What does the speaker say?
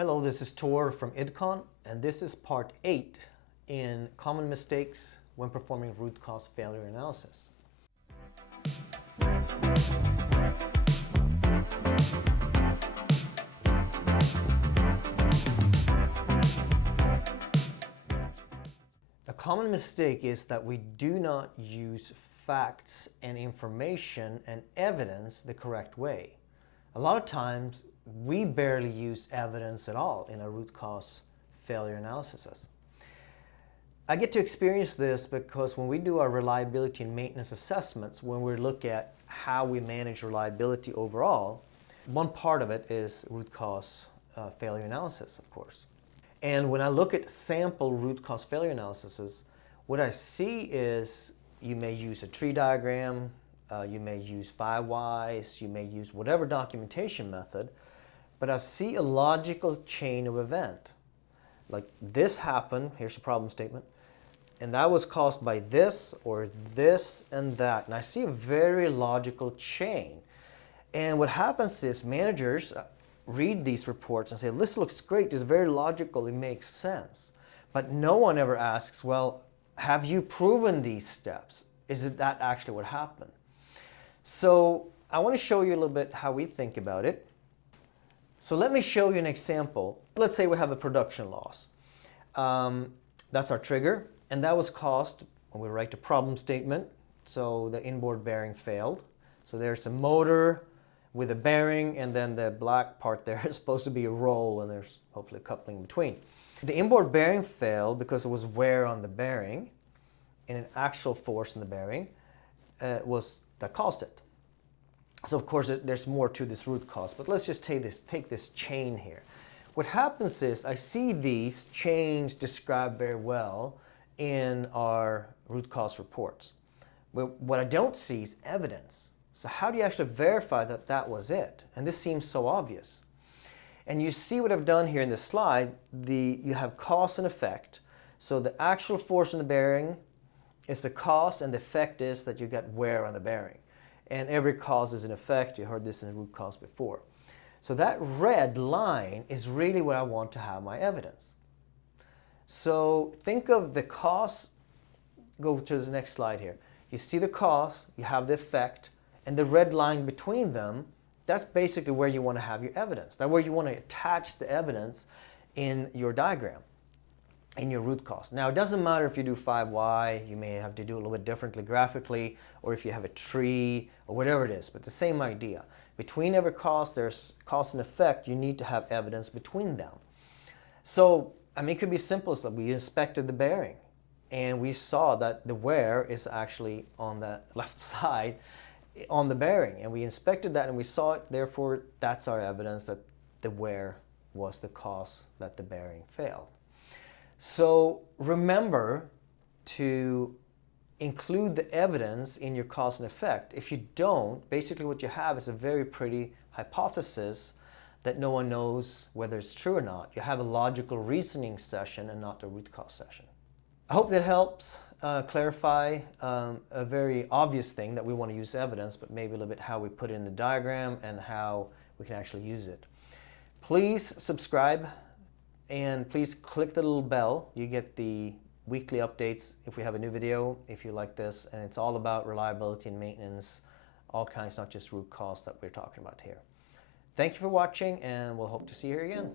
Hello, this is Tor from IDCON, and this is part 8 in common mistakes when performing root cause failure analysis. A common mistake is that we do not use facts and information and evidence the correct way. A lot of times, we barely use evidence at all in our root cause failure analysis. I get to experience this because when we do our reliability and maintenance assessments, when we look at how we manage reliability overall, one part of it is root cause failure analysis, of course. And when I look at sample root cause failure analyses, what I see is you may use a tree diagram, you may use 5 whys, you may use whatever documentation method, but I see a logical chain of event. Like this happened, here's the problem statement, and that was caused by this or this and that. And I see a very logical chain. And what happens is managers read these reports and say, this looks great, it's very logical, it makes sense. But no one ever asks, well, have you proven these steps? Is it that actually what happened? So I want to show you a little bit how we think about it. So let me show you an example. Let's say we have a production loss. That's our trigger, and that was caused when we write the problem statement. So the inboard bearing failed. So there's a motor with a bearing, and then the black part there is supposed to be a roll, and there's hopefully a coupling in between. The inboard bearing failed because it was wear on the bearing, and an actual force in the bearing that caused it. So of course there's more to this root cause, but let's just take this chain here. What happens is I see these chains described very well in our root cause reports. But what I don't see is evidence. So how do you actually verify that that was it? And this seems so obvious. And you see what I've done here in this slide. You have cause and effect. So the actual force in the bearing is the cause, and the effect is that you get wear on the bearing. And every cause is an effect. You heard this in the root cause before. So that red line is really what I want to have my evidence. So think of the cause. Go to the next slide here. You see the cause, you have the effect, and the red line between them, that's basically where you want to have your evidence. That's where you want to attach the evidence in your diagram, in your root cause. Now, it doesn't matter if you do 5Y, you may have to do it a little bit differently graphically, or if you have a tree, or whatever it is, but the same idea. Between every cause, there's cause and effect. You need to have evidence between them. So, I mean, it could be simple as that we inspected the bearing, and we saw that the wear is actually on the left side on the bearing, and we inspected that and we saw it, therefore that's our evidence that the wear was the cause that the bearing failed. So remember to include the evidence in your cause and effect. If you don't, basically what you have is a very pretty hypothesis that no one knows whether it's true or not. You have a logical reasoning session and not a root cause session. I hope that helps clarify a very obvious thing that we want to use evidence, but maybe a little bit how we put it in the diagram and how we can actually use it. Please subscribe and please click the little bell. You get the weekly updates if we have a new video, if you like this, and it's all about reliability and maintenance, all kinds, not just root cause that we're talking about here. Thank you for watching, and we'll hope to see you here again.